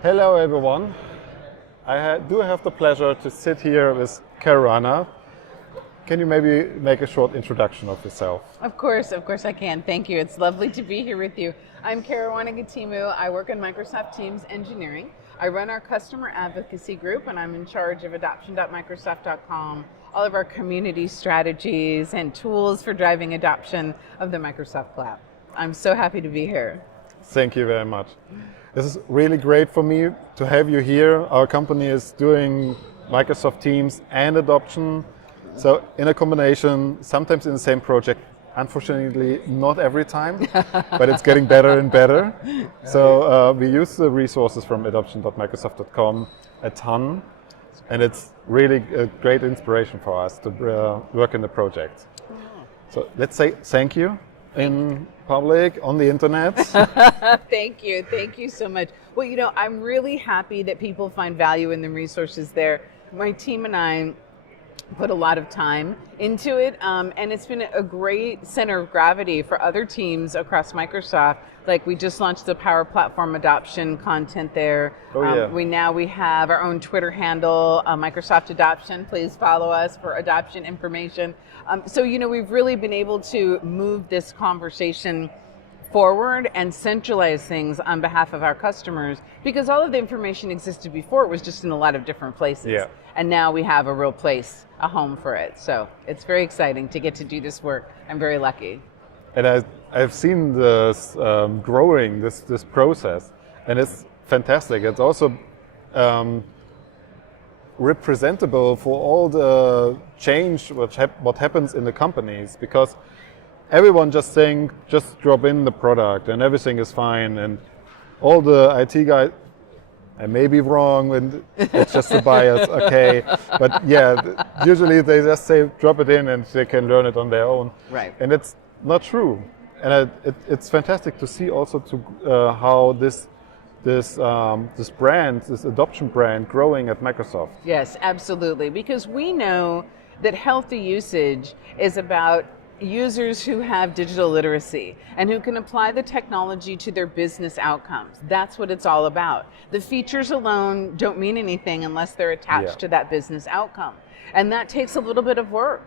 Hello everyone. Do have the pleasure to sit here with Karuana. Can you maybe make a short introduction of yourself? Of course I can. Thank you. It's lovely to be here with you. I'm Karuana Gatimu. I work in Microsoft Teams Engineering. I run our customer advocacy group, and I'm in charge of adoption.microsoft.com, all of our community strategies and tools for driving adoption of the Microsoft Cloud. I'm so happy to be here. Thank you very much. This is really great for me to have you here. Our company is doing Microsoft Teams and adoption. So in a combination, sometimes in the same project, unfortunately not every time, but it's getting better and better. So we use the resources from adoption.microsoft.com a ton, and it's really a great inspiration for us to work in the project. So let's say thank you in public, on the internet. Thank you so much. Well, I'm really happy that people find value in the resources there. My team and I put a lot of time into it, and it's been a great center of gravity for other teams across Microsoft. Like, we just launched the Power Platform adoption content there. We have our own Twitter handle, Microsoft Adoption. Please follow us for adoption information. So we've really been able to move this conversation forward and centralize things on behalf of our customers, because all of the information existed before. It was just in a lot of different places. Yeah. And now we have a real place, a home for it. So it's very exciting to get to do this work. I'm very lucky. And I've seen this growing, this process, and it's fantastic. It's also representable for all the change what happens in the companies, because everyone just drop in the product and everything is fine, and all the IT guys, I may be wrong, and it's just a bias, okay, but yeah, usually they just say drop it in and they can learn it on their own. Right. And it's not true. And it's fantastic to see also how this brand, this adoption brand, growing at Microsoft. Yes, absolutely, because we know that healthy usage is about users who have digital literacy and who can apply the technology to their business outcomes. That's what it's all about. The features alone don't mean anything unless they're attached to that business outcome. And that takes a little bit of work.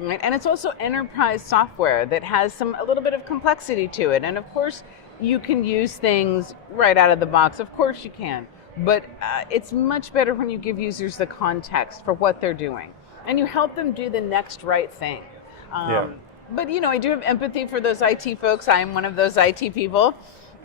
Right? And it's also enterprise software that has a little bit of complexity to it. And of course, you can use things right out of the box. Of course you can. But it's much better when you give users the context for what they're doing, and you help them do the next right thing. But I do have empathy for those IT folks. I am one of those IT people.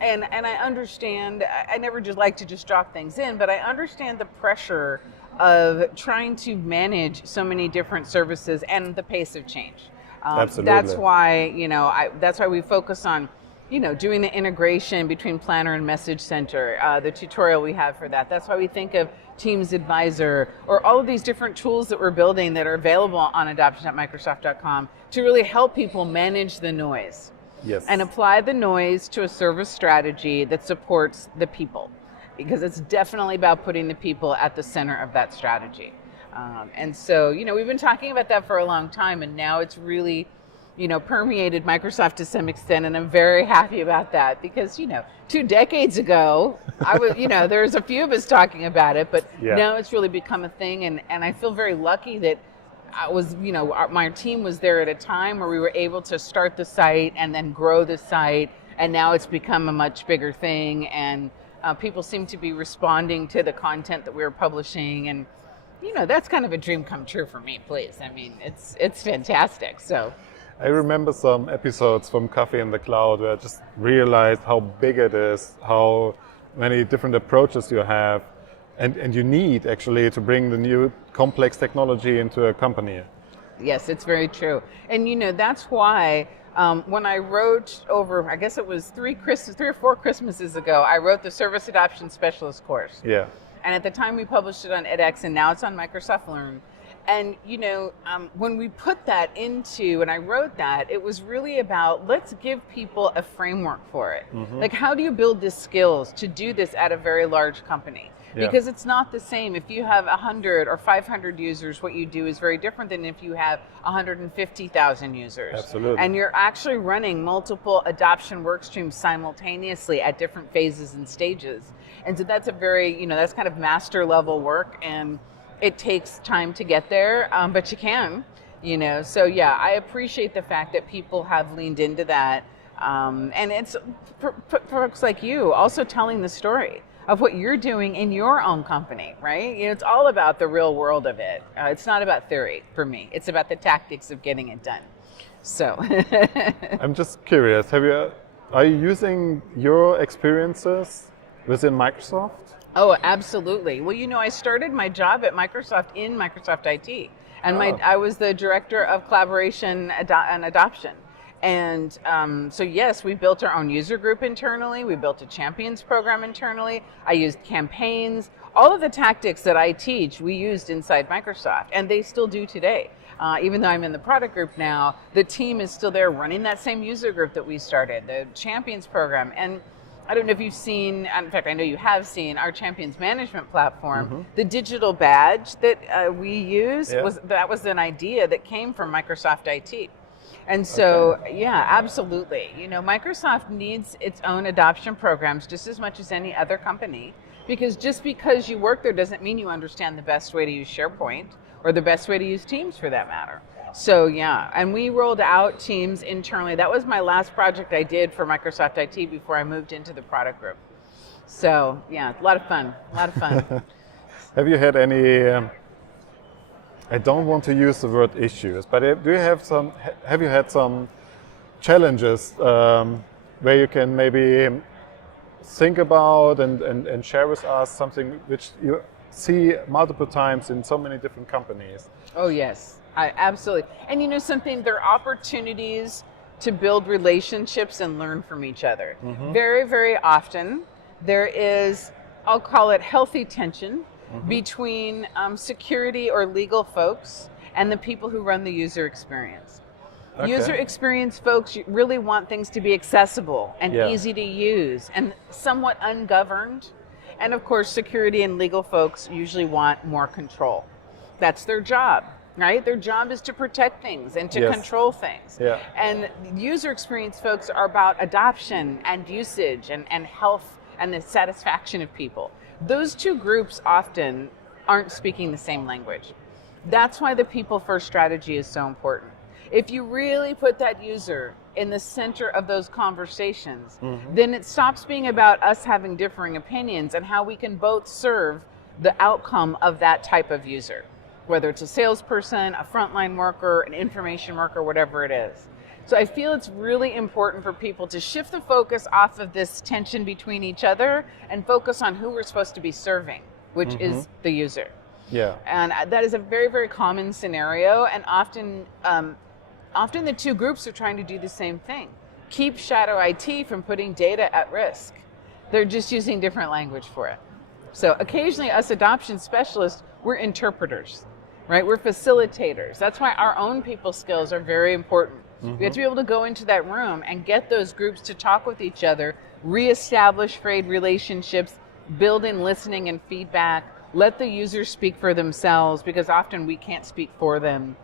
And I understand, I never just like to just drop things in, but I understand the pressure of trying to manage so many different services and the pace of change. Absolutely. That's why, that's why we focus on, doing the integration between Planner and Message Center, the tutorial we have for that. That's why we think of Teams Advisor, or all of these different tools that we're building that are available on adoption.microsoft.com to really help people manage the noise. Yes. And apply the noise to a service strategy that supports the people, because it's definitely about putting the people at the center of that strategy. And so, we've been talking about that for a long time, and now it's really, permeated Microsoft to some extent, and I'm very happy about that, because, 2 decades ago, there was a few of us talking about it, but now it's really become a thing, and I feel very lucky that my team was there at a time where we were able to start the site and then grow the site, and now it's become a much bigger thing, and people seem to be responding to the content that we were publishing, and that's kind of a dream come true for me. Please, I mean, it's fantastic. So I remember some episodes from Coffee in the Cloud where I just realized how big it is, how many different approaches you have, and you need actually to bring the new complex technology into a company. Yes, it's very true. And that's why when I wrote over, I guess it was 3 or 4 Christmases ago, I wrote the Service Adoption Specialist course. Yeah. And at the time we published it on edX, and now it's on Microsoft Learn. And, when we put that into, and I wrote that, it was really about, let's give people a framework for it. Like, how do you build the skills to do this at a very large company? Because it's not the same. If you have 100 or 500 users, what you do is very different than if you have 150,000 users. Absolutely. And you're actually running multiple adoption work streams simultaneously at different phases and stages. And so that's a very, that's kind of master level work, and it takes time to get there, but you can, So yeah, I appreciate the fact that people have leaned into that. And it's for folks like you also telling the story of what you're doing in your own company, right? It's all about the real world of it. It's not about theory for me. It's about the tactics of getting it done. So I'm just curious, are you using your experiences within Microsoft? Oh, absolutely. Well, I started my job at Microsoft in Microsoft IT, and I was the director of collaboration and adoption. And so yes, we built our own user group internally. We built a champions program internally. I used campaigns. All of the tactics that I teach, we used inside Microsoft, and they still do today. Even though I'm in the product group now, the team is still there running that same user group that we started, the champions program. And I don't know if you've seen, in fact, I know you have seen our champions management platform. The digital badge that we use, was an idea that came from Microsoft IT. And so, yeah, absolutely. Microsoft needs its own adoption programs just as much as any other company, because just because you work there doesn't mean you understand the best way to use SharePoint or the best way to use Teams for that matter. So yeah, and we rolled out Teams internally. That was my last project I did for Microsoft IT before I moved into the product group. So yeah, a lot of fun. Have you had any, I don't want to use the word issues, but have you had some challenges where you can maybe think about and share with us something which you see multiple times in so many different companies? Oh yes. Absolutely. And something, there are opportunities to build relationships and learn from each other. Very, very often there is, I'll call it healthy tension between security or legal folks and the people who run the user experience. User experience folks really want things to be accessible and easy to use and somewhat ungoverned. And of course, security and legal folks usually want more control. That's their job. Right? Their job is to protect things and to control things. And user experience folks are about adoption and usage and health and the satisfaction of people. Those two groups often aren't speaking the same language. That's why the people first strategy is so important. If you really put that user in the center of those conversations, then it stops being about us having differing opinions and how we can both serve the outcome of that type of user. Whether it's a salesperson, a frontline worker, an information worker, whatever it is. So I feel it's really important for people to shift the focus off of this tension between each other and focus on who we're supposed to be serving, which is the user. Yeah. And that is a very, very common scenario, and often the two groups are trying to do the same thing. Keep shadow IT from putting data at risk. They're just using different language for it. So occasionally us adoption specialists, we're interpreters. Right? We're facilitators. That's why our own people skills are very important. We have to be able to go into that room and get those groups to talk with each other, reestablish frayed relationships, build in listening and feedback, let the users speak for themselves, because often we can't speak for them.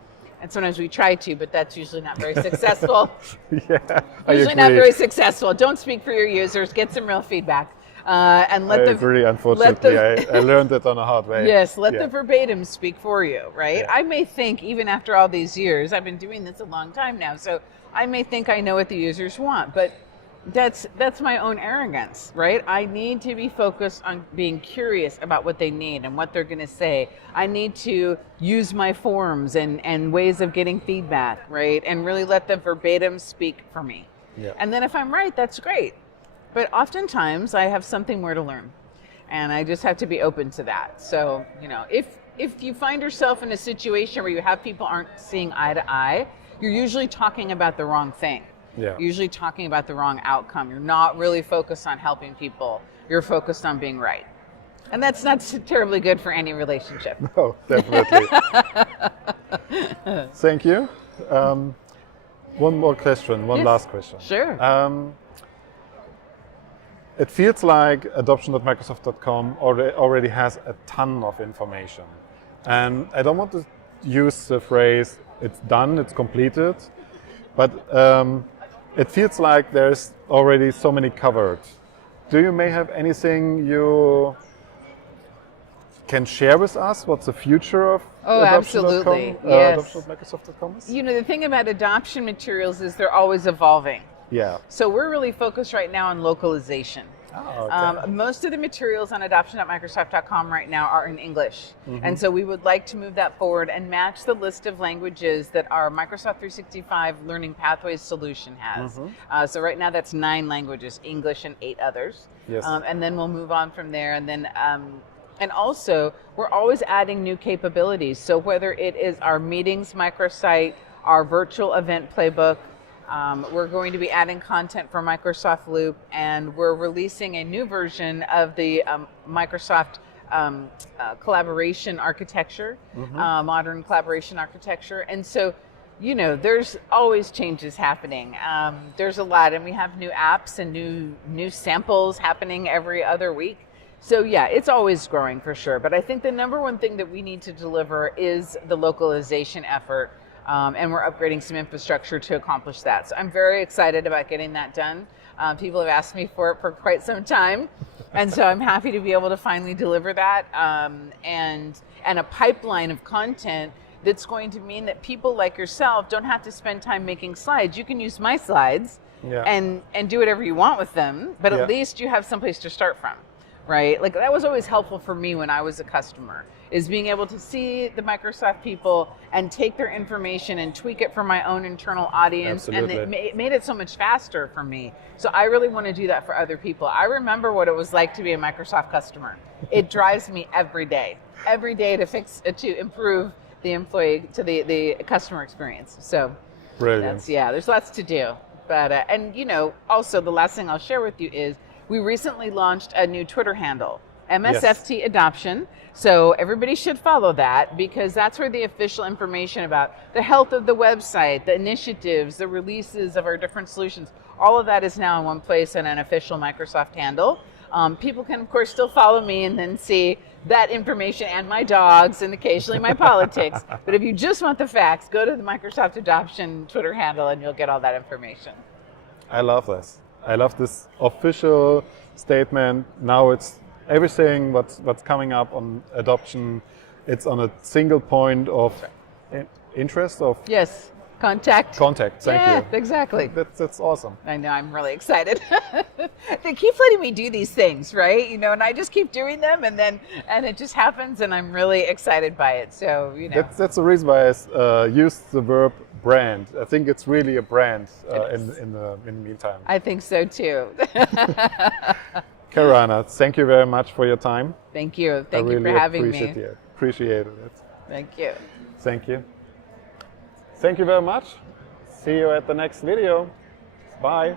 And sometimes we try to, but that's usually not very successful. Usually not very successful. Don't speak for your users. Get some real feedback. And let I agree, unfortunately. I learned it on a hard way. Yes, let the verbatim speak for you, right? I may think, even after all these years, I've been doing this a long time now, so I may think I know what the users want, but that's my own arrogance, right? I need to be focused on being curious about what they need and what they're going to say. I need to use my forms and ways of getting feedback, right? And really let the verbatim speak for me. And then if I'm right, that's great. But oftentimes I have something more to learn, and I just have to be open to that. So, if you find yourself in a situation where you have people aren't seeing eye to eye, you're usually talking about the wrong thing. You're usually talking about the wrong outcome. You're not really focused on helping people. You're focused on being right. And that's not terribly good for any relationship. No, definitely. Thank you. One more question, one last question. Sure. It feels like adoption.microsoft.com already has a ton of information. And I don't want to use the phrase, it's done, it's completed, but it feels like there's already so many covered. Do you may have anything you can share with us? What's the future of absolutely. Yes. Adoption.microsoft.com is? You know, the thing about adoption materials is they're always evolving. Yeah. So we're really focused right now on localization. Oh, okay. Most of the materials on adoption.microsoft.com right now are in English. And so we would like to move that forward and match the list of languages that our Microsoft 365 Learning Pathways solution has. So right now that's 9 languages, English and 8 others. Yes. And then we'll move on from there. And then and also, we're always adding new capabilities. So whether it is our meetings microsite, our virtual event playbook, we're going to be adding content for Microsoft Loop, and we're releasing a new version of the Microsoft collaboration architecture, modern collaboration architecture. And so, you know, there's always changes happening. There's a lot, and we have new apps and new samples happening every other week. So yeah, it's always growing for sure. But I think the number one thing that we need to deliver is the localization effort. And we're upgrading some infrastructure to accomplish that. So I'm very excited about getting that done. People have asked me for it for quite some time. And so I'm happy to be able to finally deliver that. And a pipeline of content that's going to mean that people like yourself don't have to spend time making slides. You can use my slides and do whatever you want with them, but at least you have someplace to start from. Right? Like that was always helpful for me when I was a customer, is being able to see the Microsoft people and take their information and tweak it for my own internal audience. Absolutely. And it made it so much faster for me. So I really want to do that for other people. I remember what it was like to be a Microsoft customer. It drives me every day to improve the employee, to the customer experience. So Brilliant. there's lots to do. But, and you know, also the last thing I'll share with you is, we recently launched a new Twitter handle, MSFT Adoption. So everybody should follow that, because that's where the official information about the health of the website, the initiatives, the releases of our different solutions, all of that is now in one place in an official Microsoft handle. People can, of course, still follow me and then see that information and my dogs and occasionally my politics. But if you just want the facts, go to the Microsoft Adoption Twitter handle and you'll get all that information. I love this. I love this official statement. Now it's everything what's coming up on adoption. It's on a single point of interest of contact. Thank you. Exactly. That's awesome. I know. I'm really excited. They keep letting me do these things, right? You know, and I just keep doing them, and it just happens, and I'm really excited by it. So you know, that's the reason why I used the verb brand. I think it's really a brand in the meantime. I think so too. Karuana, thank you very much for your time. Thank you. Thank you for having me. Appreciate it. Thank you. Thank you. Thank you very much. See you at the next video. Bye.